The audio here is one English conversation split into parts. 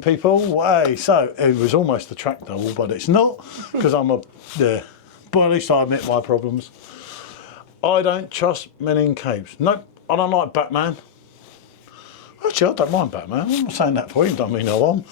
People, hey, so it was almost a track double, but it's not, because I'm a, yeah, but at least I admit my problems. I don't trust men in capes. Nope, I don't like Batman. Actually, I don't mind Batman. I'm not saying that for you, don't mean no harm.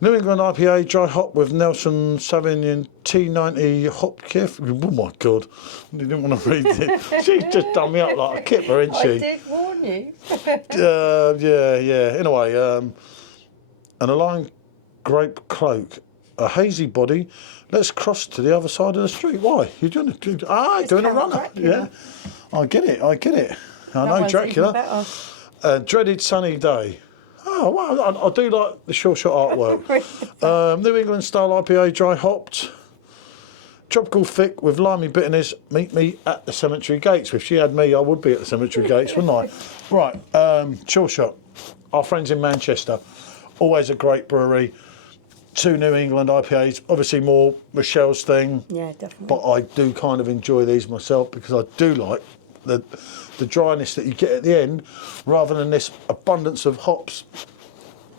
New England IPA, dry hop with Nelson Sauvignon T.I.T hop kiff. Oh my God, you didn't want to read it. She's just done me up like a kipper, isn't she? I did warn you. Yeah. Anyway, and a lime grape cloak, a hazy body. Let's cross to the other side of the street. Why? You're doing doing a runner. Dracula. Yeah, I get it. I know one's Dracula. even better. Dreaded sunny day. Oh, well, I do like the SURESHOT artwork. New England style IPA, dry hopped. Tropical thick with limey bitterness. Meet me at the cemetery gates. If she had me, I would be at the cemetery gates, wouldn't I? Right, SURESHOT. Our friends in Manchester. Always a great brewery. 2 New England IPAs. Obviously more Michelle's thing. Yeah, definitely. But I do kind of enjoy these myself because I do like the dryness that you get at the end, rather than this abundance of hops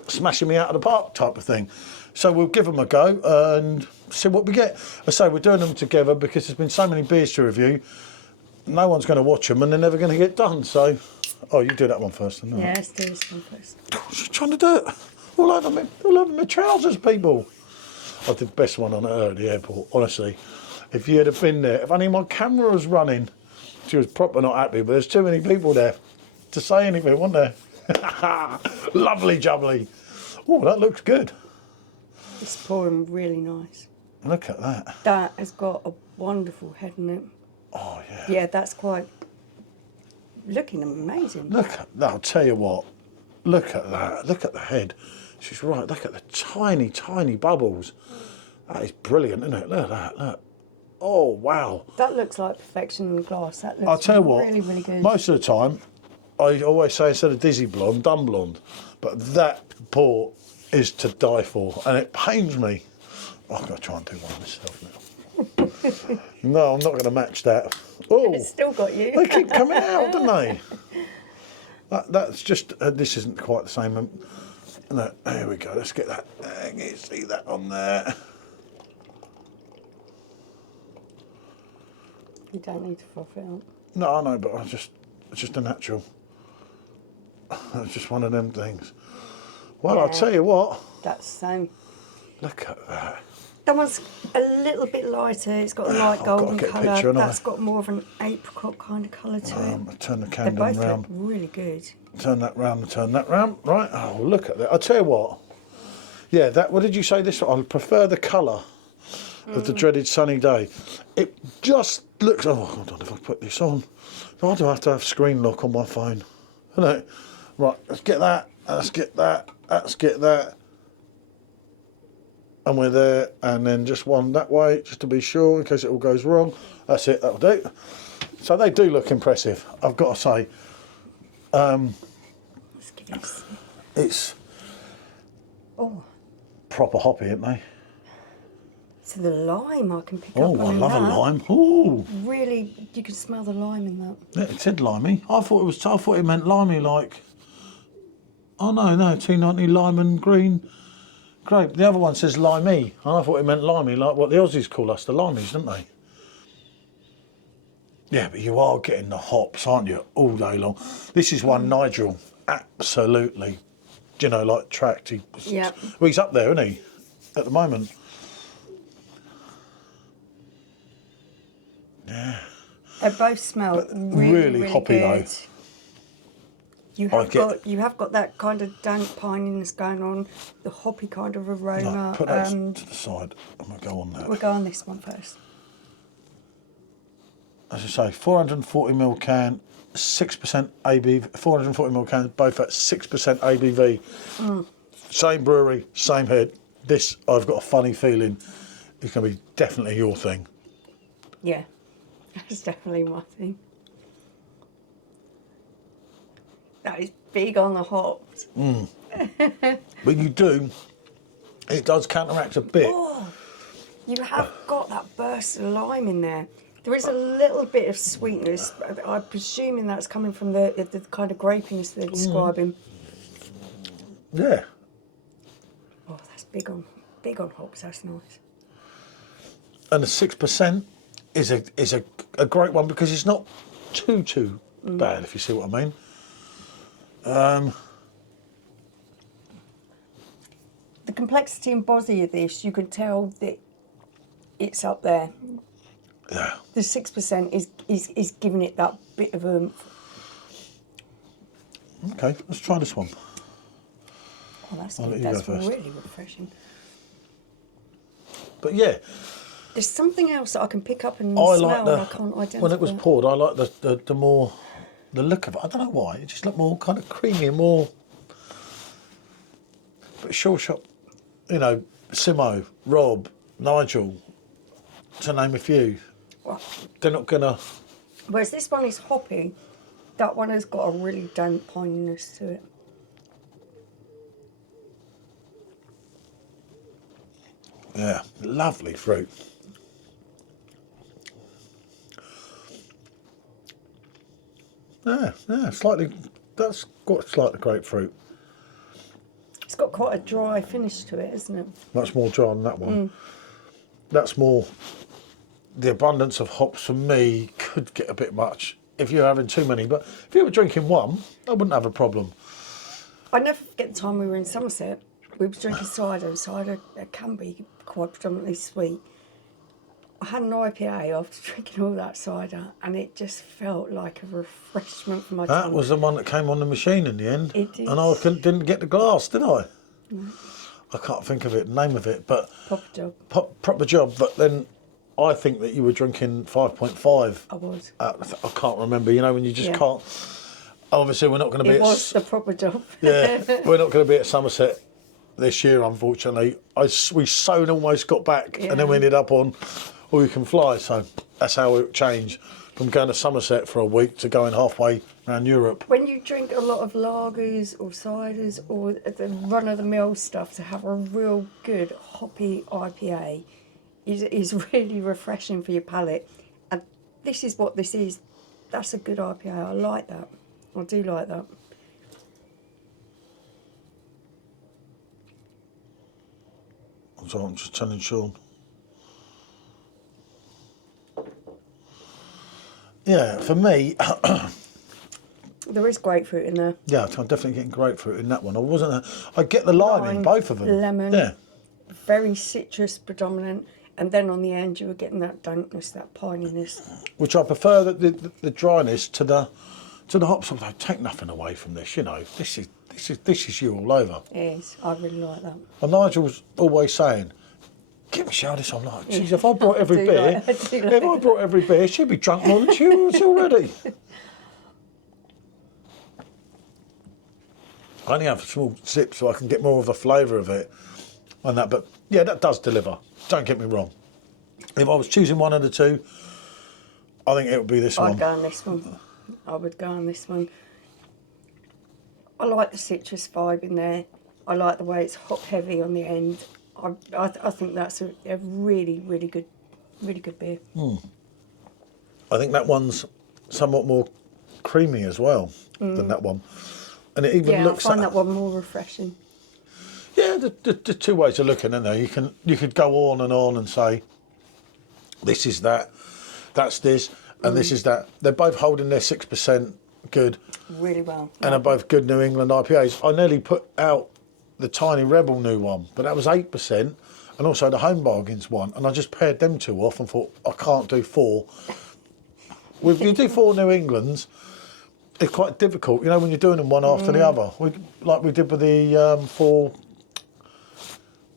smashing me out of the park type of thing. So we'll give them a go and see what we get. I say we're doing them together because there's been so many beers to review. No one's going to watch them and they're never going to get done. So, oh, you do that one first. Then, yeah, let's do this one first. She's trying to do it all over my trousers, people. I did the best one on her at the airport, honestly. If you had been there, if only my camera was running. She was proper not happy, but there's too many people there to say anything, wasn't there? Lovely jubbly. Oh, that looks good. It's pouring really nice. Look at that. That has got a wonderful head in it. Oh, yeah. Yeah, that's quite looking amazing. Look at that. I'll tell you what. Look at that. Look at the head. She's right. Look at the tiny, tiny bubbles. That is brilliant, isn't it? Look at that. Look. Oh, wow. That looks like perfection in the glass. That looks I'll tell you what, really, really good. most of the time, I always say instead of dizzy blonde, dumb blonde. But that port is to die for, and it pains me. Oh, I've got to try and do one myself now. No, I'm not going to match that. Oh, It's still got you. they keep coming out, don't they? That's just, this isn't quite the same. No, there we go, let's get that. Can you see that on there? You don't need to froth it out. No, I know, but it's just a natural. It's just one of them things. Well, Yeah. I'll tell you what. That's the same. Look at that. That one's a little bit lighter. It's got a light I've got to golden get a colour. picture, haven't I? That's got more of an apricot kind of colour to it. I'll turn the They candle both round. look really good. Turn that round and turn that round. Right. Oh, look at that. I'll tell you what. Yeah, that. What did you say this one? I prefer the colour of the dreaded sunny day. It just looks. Oh, hold on. If I put this on, I do have to have screen lock on my phone. Isn't it? Right. Let's get that. Let's get that. Let's get that. And we're there. And then just one that way, just to be sure, in case it all goes wrong. That's it. That'll do. So they do look impressive. I've got to say. Let's give it a sniff. It's Oh, proper hoppy, aren't they? so the lime I can pick up Oh, on I in love a that. lime. Oh, Really, you can smell the lime in that. yeah, it said limey. I thought it meant limey like. Oh no, 290 lime and green grape. The other one says limey, and I thought it meant limey like what the Aussies call us, the limeys, don't they? Yeah, but you are getting the hops, aren't you, all day long? This is one Nigel, absolutely. You know, like tracked. Yeah. Well, he's up there, isn't he, at the moment? Yeah. They both smell really hoppy, good. though. You have got that kind of dank pininess going on, the hoppy kind of aroma. No, put that to the side. I'm going to go on that. We'll go on this one first. As I say, 440ml can, 6% ABV, 440ml cans, both at 6% ABV. Same brewery, same head. This, I've got a funny feeling, is going to be definitely your thing. Yeah, that's definitely my thing. That is big on the hops. When you do, it does counteract a bit. Oh, you have got that burst of lime in there. There is a little bit of sweetness. I'm presuming that's coming from the kind of grapiness they're describing. Yeah. Oh, that's big on hops. That's nice. And the 6% is a great one because it's not too bad, if you see what I mean. The complexity and body of this, you can tell that it's up there. Yeah. The 6% is giving it that bit of oomph. Okay, let's try this one. Oh, that's I'll good. let you go That's first. really refreshing. But yeah, There's something else that I can pick up and I smell like and I can't identify. when it was poured, I like the more, the look of it. I don't know why, it just looked more kind of creamy and more, but SURESHOT, you know, Simo, Rob, Nigel, to name a few, Well, they're not gonna, whereas this one is hoppy, that one has got a really damp pininess to it. yeah, lovely fruit. Yeah, slightly, that's got slightly grapefruit. It's got quite a dry finish to it, isn't it? Much more dry than that one. That's more, the abundance of hops for me could get a bit much if you're having too many, but if you were drinking one, I wouldn't have a problem. I never forget the time we were in Somerset. We were drinking cider. Cider can be quite predominantly sweet. I had an IPA after drinking all that cider, and it just felt like a refreshment for my That tongue. was the one that came on the machine in the end. It did. And I didn't get the glass, did I? No. I can't think of it, name of it, but Proper job. proper job. But then I think that you were drinking 5.5. I was. I can't remember. You know when you just Yeah. can't. Obviously, we're not going to be. It was the proper job. Yeah, we're not going to be at Somerset this year, unfortunately. We so almost got back, and then we ended up on All You Can Fly. So that's how it changed from going to Somerset for a week to going halfway around Europe. When you drink a lot of lagers or ciders or the run-of-the-mill stuff, to have a real good hoppy IPA is really refreshing for your palate. And this is what this is. That's a good IPA. I like that. I do like that. So I'm just telling Sean. Yeah, for me, There is grapefruit in there. yeah, I'm definitely getting grapefruit in that one. I get the lime in both of them. Lemon. Yeah. Very citrus predominant. And then on the end, you were getting that dankness, that pininess. Which I prefer the dryness to the hops. I take nothing away from this. You know, this is you all over. It is. I really like that. And Nigel's always saying, "Give Michelle this." I'm like, "Geez, if I brought every beer, if I brought every beer, she'd be drunk more than she was already." I only have a small sip so I can get more of the flavour of it and that. But yeah, that does deliver. Don't get me wrong. If I was choosing one of the two, I think it would be this one. I'd go on this one. I would go on this one. I like the citrus vibe in there. I like the way it's hop heavy on the end. I think that's a really, really good beer. I think that one's somewhat more creamy as well than that one. And it even Yeah, I looks find that one more refreshing. Yeah, the two ways of looking, isn't there? You could go on and say, this is that, that's this, and this is that. They're both holding their 6% good. Really well. And they're both good New England IPAs. I nearly put out the Tiny Rebel new one, but that was 8%, and also the Home Bargains one, and I just paired them two off and thought, I can't do four. If you do four New Englands, it's quite difficult, you know, when you're doing them one after the other. Like we did with the four,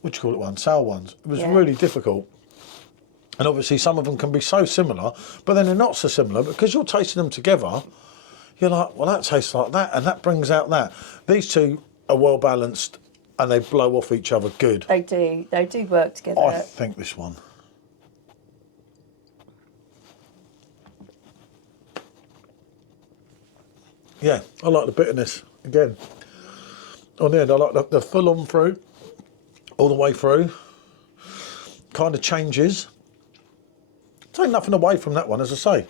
what do you call it one, sour ones. It was really difficult. And obviously some of them can be so similar, but then they're not so similar because you're tasting them together. You're like, well, that tastes like that, and that brings out that. These two are well balanced, and they blow off each other good. They do work together. I think this one. Yeah, I like the bitterness again. On the end, I like the full-on fruit all the way through. Kind of changes. Take nothing away from that one, as I say.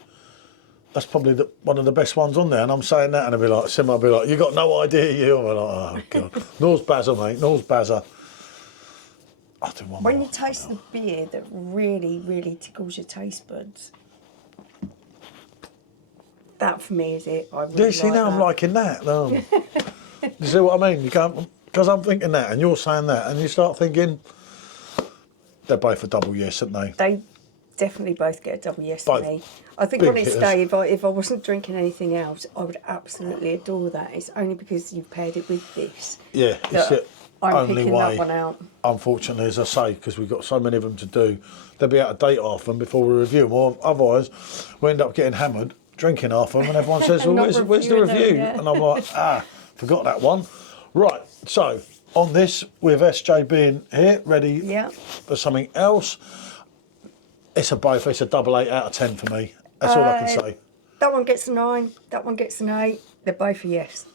That's probably one of the best ones on there, and I'm saying that, and I'll be like, Sim, I'll be like, you got no idea, you. I'm like, oh, God. Nor's Bazza, mate, Nor's Bazza. I do one When more. you taste the beer that really, really tickles your taste buds, that for me is it. I really Yeah, see, like now I'm that. liking that. You see what I mean? You can't, because I'm thinking that and you're saying that, and you start thinking, they're both a double yes, aren't they? They definitely both get a double yes Both for me. I think big on its hitters. day, if I wasn't drinking anything else, I would absolutely adore that. It's only because you've paired it with this Yeah, it's that the I'm only picking way. that one out. Unfortunately, as I say, because we've got so many of them to do, they'll be out of date half them before we review them. Or otherwise, we end up getting hammered, drinking half them, and everyone says, "Well, Not where's the reviewing them, review?" yeah. And I'm like, forgot that one. Right, so on this, with SJ being here, ready Yeah. for something else, it's a both. It's a double 8 out of 10 for me. That's all I can say. That one gets a 9, that one gets an 8. They're both a yes.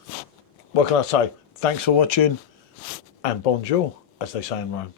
What can I say? Thanks for watching, and bonjour, as they say in Rome.